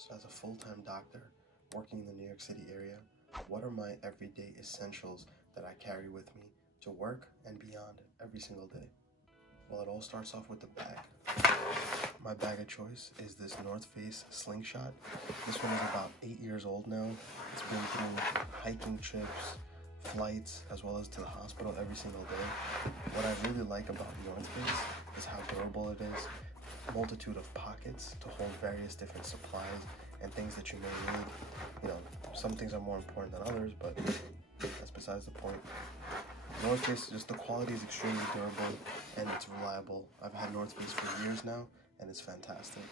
So as a full-time doctor working in the New York City area, what are my everyday essentials that I carry with me to work and beyond every single day? Well, it all starts off with the bag. My bag of choice is this North Face slingshot. This one is about 8 years old now. It's been through hiking trips, flights, as well as to the hospital every single day. What I really like about North Face is how durable it is. A multitude of pockets to hold various different supplies and things that you may need. You know, some things are more important than others, but that's besides the point. North Face, just the quality is extremely durable and it's reliable. I've had North Face for years now and it's fantastic.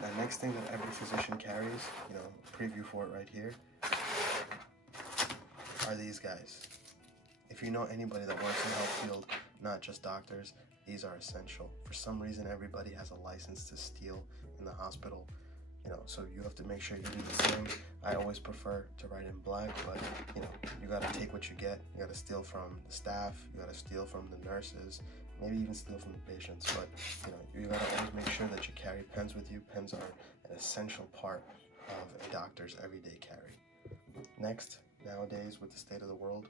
Now, next thing that every physician carries, preview for it right here, are these guys. If you know anybody that works in the health field, not just doctors, these are essential. For some reason, everybody has a license to steal in the hospital, so you have to make sure you do the same. I always prefer to write in black, but you gotta take what you get. You gotta steal from the staff, you gotta steal from the nurses, maybe even steal from the patients, but you gotta always make sure that you carry pens with you. Pens are an essential part of a doctor's everyday carry. Next, nowadays with the state of the world,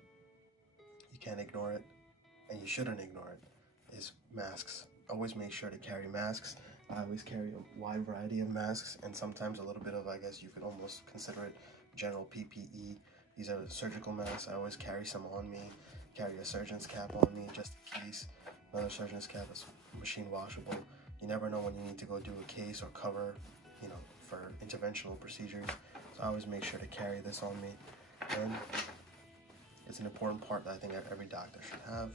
you can't ignore it, and you shouldn't ignore it, is masks. Always make sure to carry masks. I always carry a wide variety of masks and sometimes a little bit of, I guess you could almost consider it general PPE. These are surgical masks. I always carry some on me, carry a surgeon's cap on me just in case. Another surgeon's cap is machine washable. You never know when you need to go do a case or cover, for interventional procedures. So I always make sure to carry this on me. And it's an important part that I think every doctor should have.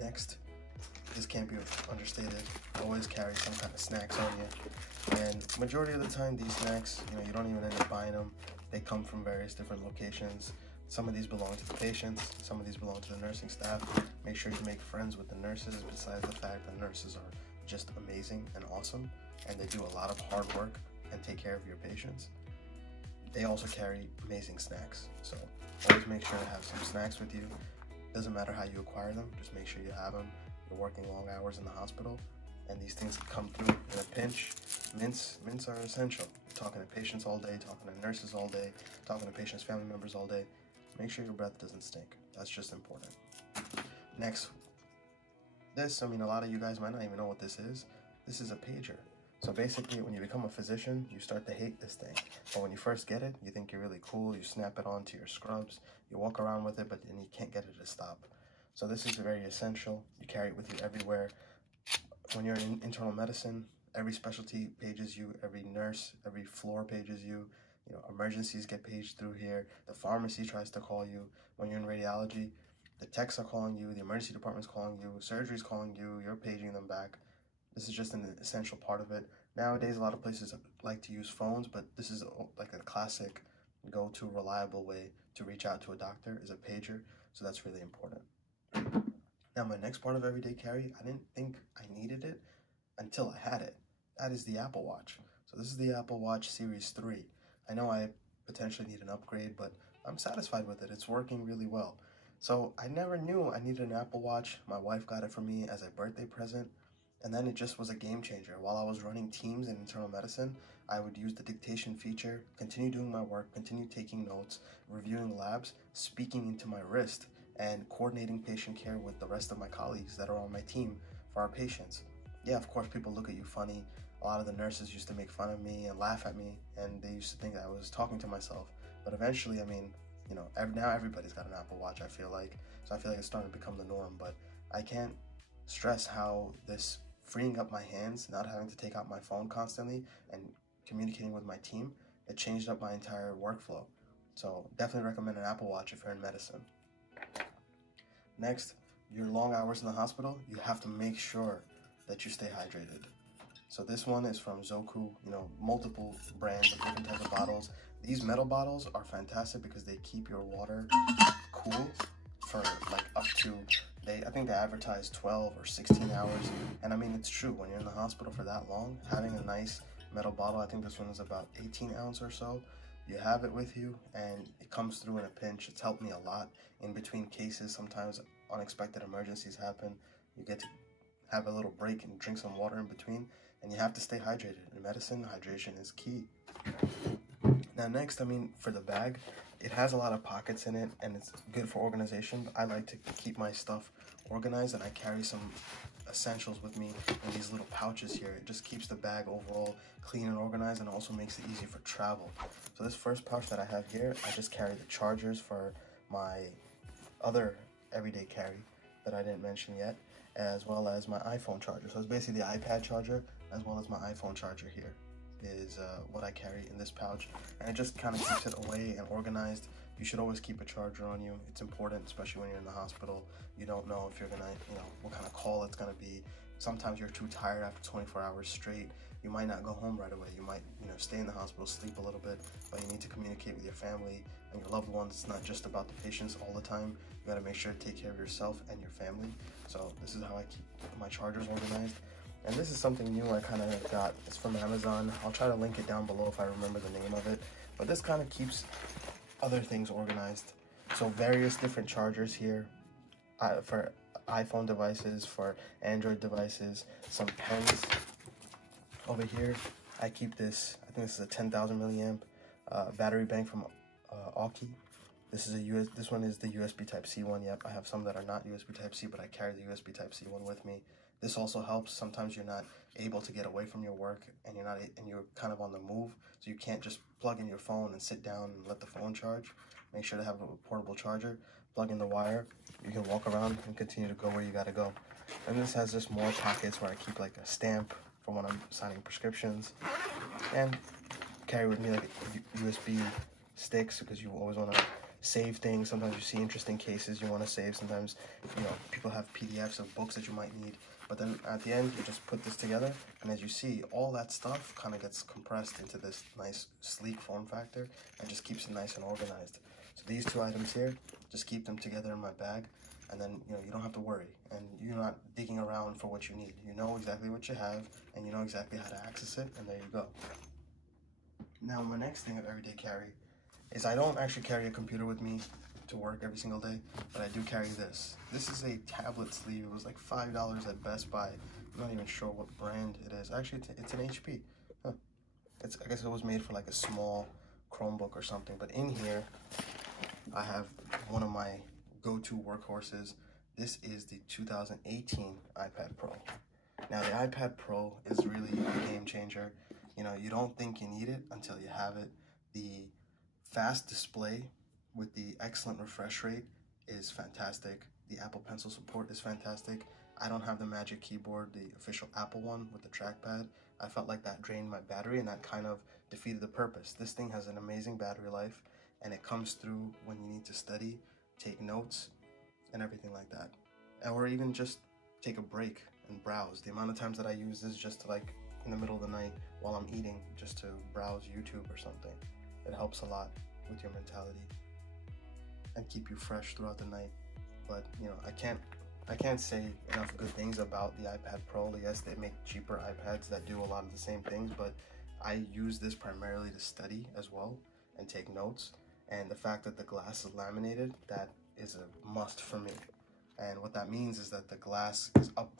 Next, this can't be understated. Always carry some kind of snacks on you. And majority of the time, these snacks, you don't even end up buying them. They come from various different locations. Some of these belong to the patients. Some of these belong to the nursing staff. Make sure you make friends with the nurses, besides the fact that nurses are just amazing and awesome. And they do a lot of hard work and take care of your patients. They also carry amazing snacks. So always make sure to have some snacks with you. Doesn't matter how you acquire them, just make sure you have them. You're working long hours in the hospital, and these things come through in a pinch. Mints are essential. You're talking to patients all day, talking to nurses all day, talking to patients' family members all day. Make sure your breath doesn't stink. That's just important. Next, a lot of you guys might not even know what this is. This is a pager. So basically, when you become a physician, you start to hate this thing. But when you first get it, you think you're really cool. You snap it onto your scrubs. You walk around with it, but then you can't get it to stop. So this is very essential. You carry it with you everywhere. When you're in internal medicine, every specialty pages you, every nurse, every floor pages you. Emergencies get paged through here. The pharmacy tries to call you. When you're in radiology, the techs are calling you, the emergency department's calling you, surgery's calling you, you're paging them back. This is just an essential part of it. Nowadays, a lot of places like to use phones, but this is like a classic go-to reliable way to reach out to a doctor is a pager, so that's really important. Now, my next part of everyday carry, I didn't think I needed it until I had it. That is the Apple Watch. So this is the Apple Watch Series 3. I know I potentially need an upgrade, but I'm satisfied with it. It's working really well. So I never knew I needed an Apple Watch. My wife got it for me as a birthday present. And then it just was a game changer. While I was running teams in internal medicine, I would use the dictation feature, continue doing my work, continue taking notes, reviewing labs, speaking into my wrist, and coordinating patient care with the rest of my colleagues that are on my team for our patients. Yeah, of course, people look at you funny. A lot of the nurses used to make fun of me and laugh at me, and they used to think that I was talking to myself. But eventually, now everybody's got an Apple Watch, I feel like. So I feel like it's starting to become the norm, but I can't stress how this freeing up my hands, not having to take out my phone constantly and communicating with my team, it changed up my entire workflow. So definitely recommend an Apple Watch if you're in medicine. Next, your long hours in the hospital, you have to make sure that you stay hydrated. So this one is from Zoku, multiple brands of different types of bottles. These metal bottles are fantastic because they keep your water cool for like up to, I think they advertise 12 or 16 hours. And it's true, when you're in the hospital for that long, having a nice metal bottle, I think this one is about 18 ounce or so. You have it with you and it comes through in a pinch. It's helped me a lot in between cases. Sometimes unexpected emergencies happen. You get to have a little break and drink some water in between. and you have to stay hydrated. In medicine, hydration is key. Now next, I mean, for the bag, it has a lot of pockets in it, and it's good for organization, but I like to keep my stuff organized, and I carry some essentials with me in these little pouches here. It just keeps the bag overall clean and organized, and also makes it easy for travel. So this first pouch that I have here, I just carry the chargers for my other everyday carry that I didn't mention yet, as well as my iPhone charger. So it's basically the iPad charger as well as my iPhone charger here is what I carry in this pouch, and it just kind of keeps it away and organized. You should always keep a charger on you. It's important, especially when you're in the hospital. You don't know if you're gonna, what kind of call it's gonna be. Sometimes you're too tired after 24 hours straight. You might not go home right away. You might, stay in the hospital, sleep a little bit, but you need to communicate with your family and your loved ones. It's not just about the patients all the time. You gotta make sure to take care of yourself and your family. So this is how I keep my chargers organized. And this is something new I kind of got. It's from Amazon. I'll try to link it down below if I remember the name of it. But this kind of keeps other things organized. So various different chargers here for iPhone devices, for Android devices, some pens. Over here, I keep this, I think this is a 10,000 milliamp battery bank from Aukey. This one is the USB Type-C one. Yep, I have some that are not USB Type-C, but I carry the USB Type-C one with me. This also helps. Sometimes you're not able to get away from your work, and you're kind of on the move, so you can't just plug in your phone and sit down and let the phone charge. Make sure to have a portable charger. Plug in the wire. You can walk around and continue to go where you gotta go. And this has just more pockets where I keep like a stamp for when I'm signing prescriptions, and carry with me like USB sticks because you always want to save things. Sometimes you see interesting cases you want to save. Sometimes people have PDFs of books that you might need, but then at the end you just put this together, and as you see, all that stuff kind of gets compressed into this nice sleek form factor and just keeps it nice and organized. So these two items here, just keep them together in my bag, and then you don't have to worry, and you're not digging around for what you need. You know exactly what you have, and you know exactly how to access it, and there you go. Now my next thing of everyday carry is I don't actually carry a computer with me to work every single day, but I do carry this. This is a tablet sleeve. It was like $5 at Best Buy. I'm not even sure what brand it is. Actually, it's an HP. Huh. I guess it was made for like a small Chromebook or something. But in here, I have one of my go-to workhorses. This is the 2018 iPad Pro. Now the iPad Pro is really a game changer. You don't think you need it until you have it. The fast display with the excellent refresh rate is fantastic. The Apple Pencil support is fantastic. I don't have the Magic Keyboard, the official Apple one with the trackpad. I felt like that drained my battery, and that kind of defeated the purpose. This thing has an amazing battery life, and it comes through when you need to study, take notes, and everything like that. Or even just take a break and browse. The amount of times that I use this just to, like, in the middle of the night while I'm eating, just to browse YouTube or something. It helps a lot with your mentality and keep you fresh throughout the night. But I can't say enough good things about the iPad Pro. Yes, they make cheaper iPads that do a lot of the same things, but I use this primarily to study as well and take notes. And the fact that the glass is laminated, that is a must for me. And what that means is that the glass is up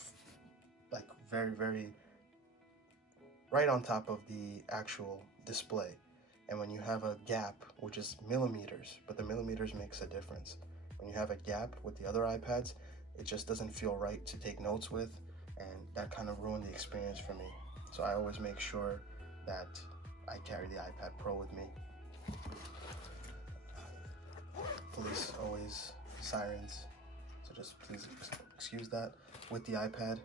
like very, very right on top of the actual display. And when you have a gap, which is millimeters, but the millimeters makes a difference. When you have a gap with the other iPads, it just doesn't feel right to take notes with, and that kind of ruined the experience for me. So I always make sure that I carry the iPad Pro with me. Police always sirens, so just please excuse that. With the iPad,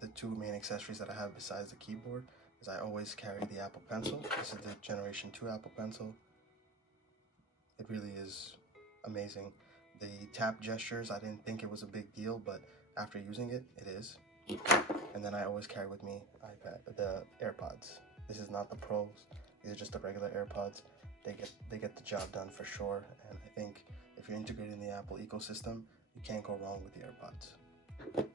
the two main accessories that I have besides the keyboard is I always carry the Apple Pencil. This is the Generation 2 Apple Pencil. It really is amazing. The tap gestures, I didn't think it was a big deal, but after using it, it is. And then I always carry with me the AirPods. This is not the Pros. These are just the regular AirPods. They get the job done for sure. And I think if you're integrated in the Apple ecosystem, you can't go wrong with the AirPods.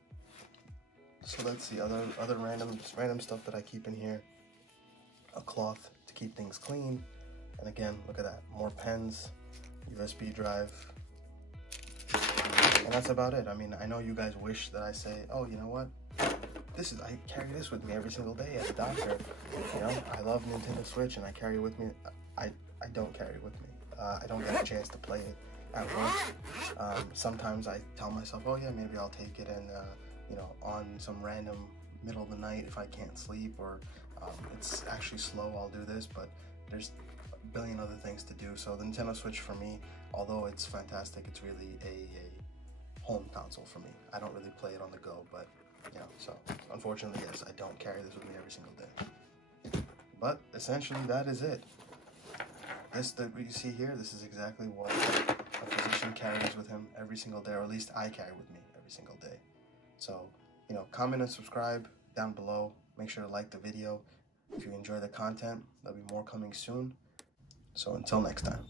So let's see, other random stuff that I keep in here. A cloth to keep things clean. And again, look at that, more pens, USB drive. And that's about it. I mean, I know you guys wish that I say, oh, you know what? I carry this with me every single day as a doctor. You know, I love Nintendo Switch and I carry it with me. I don't carry it with me. I don't get a chance to play it at work. Sometimes I tell myself, oh yeah, maybe I'll take it and, you know, on some random middle of the night if I can't sleep, or it's actually slow, I'll do this, but there's a billion other things to do. So the Nintendo Switch for me, although it's fantastic, it's really a home console for me. I don't really play it on the go, but you know, so unfortunately, yes, I don't carry this with me every single day. But essentially, that is it. This that you see here, this is exactly what a physician carries with him every single day, or at least I carry with me every single day. So, you know, comment and subscribe down below. Make sure to like the video. If you enjoy the content, there'll be more coming soon. So until next time.